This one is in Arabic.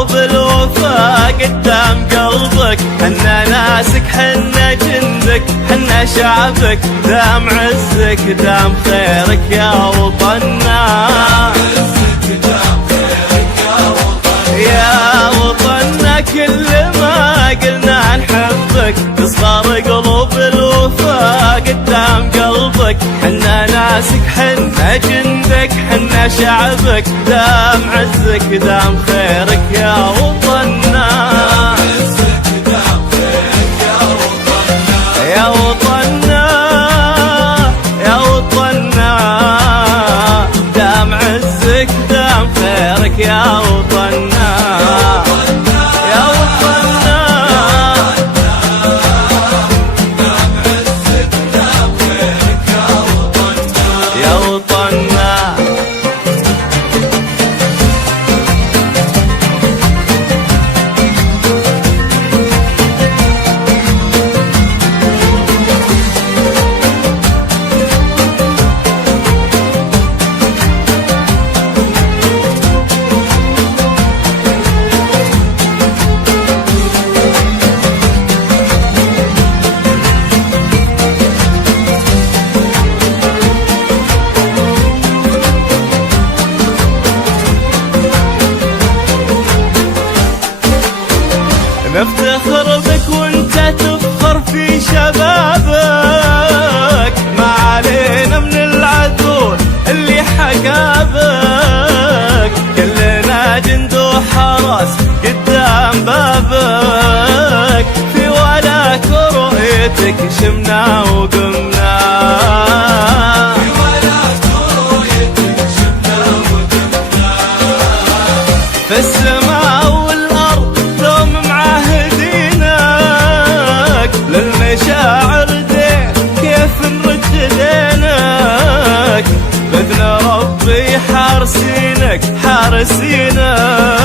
قلوب الوفا قدام قلبك، حنا ناسك حنا جندك حنا شعبك، دام عزك دام خيرك يا وطننا، يا وطننا كل ما قلنا نحبك، تصغر قلوب الوفا قدام قلبك، حنا ناسك حنا جندك حنا شعبك، دام عزك دام خيرك يا وطننا، يا وطننا يا وطننا، دام عزك دام خيرك يا وطننا، يا وطننا، يا وطننا. نفتخر بك وانت تفخر في شبابك، ما علينا من العذول اللي حجابك، كلنا جند وحرس قدام بابك، في ولاك ورؤيتك شمنا وقمنا، في ولاك ورؤيتك شمنا وقمنا، في السماء والأرض دوم معاهدينك، للمشاعر دين كيف نرد دينك، بإذن ربي حارسينك حارسينك،